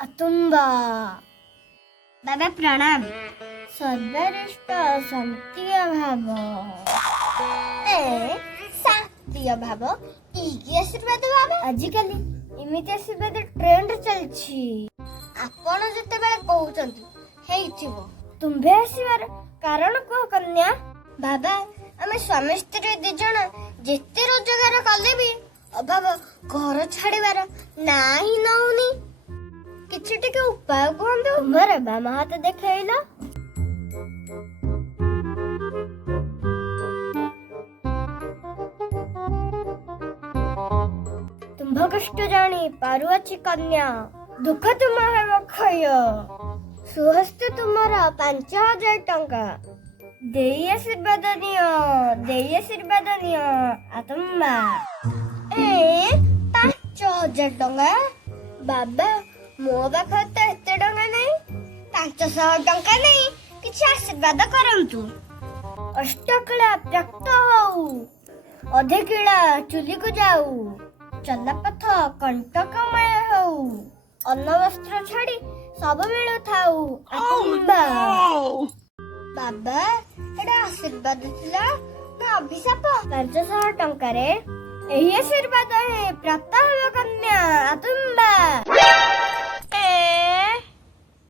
अतुम्बा। बाबा प्रणाम। सर्वरिष्ट शांति अभाव शांति अभाव की आशीर्वाद बाबा आजिकली इमिति आशीर्वाद ट्रेंड चलछि। आपण जतेबेले कहउचंती हेइथिबो तुम्भे आसीबार कारण को कन्या। बाबा आमे स्वामी स्त्री दी जण जेते रोजगार कले भी अभाव घर छाड़ीबार नाही नउनी। किछि टिके उपाय कहंदो। तुम्हारे बामा हाथ देखैला। तुम्भ कष्ट जानी पारुआछि कन्या। दुख तुम हेब क्षय। सुहस्ते तुम्हारा 5000 टंका देई आशीर्वाद नियो। देई आशीर्वाद नियो आतम्बा। 5000 टंका बाबा मो पाखे तो एते टंका नहीं। 500 टंका नहीं किछि आशीर्वाद करंतु। अष्टकला प्राप्त हऊ। अधिकिला चुली को जाऊ। चलपथ कंटकमय हऊ। अन्न वस्त्र छाड़ी सब मिलु थाऊ आतम्बा। बाबा एटा आशीर्वाद थिला ना अभिशाप। 500 टंका रे एही आशीर्वाद प्राप्त हेब कन्या आतम्बा।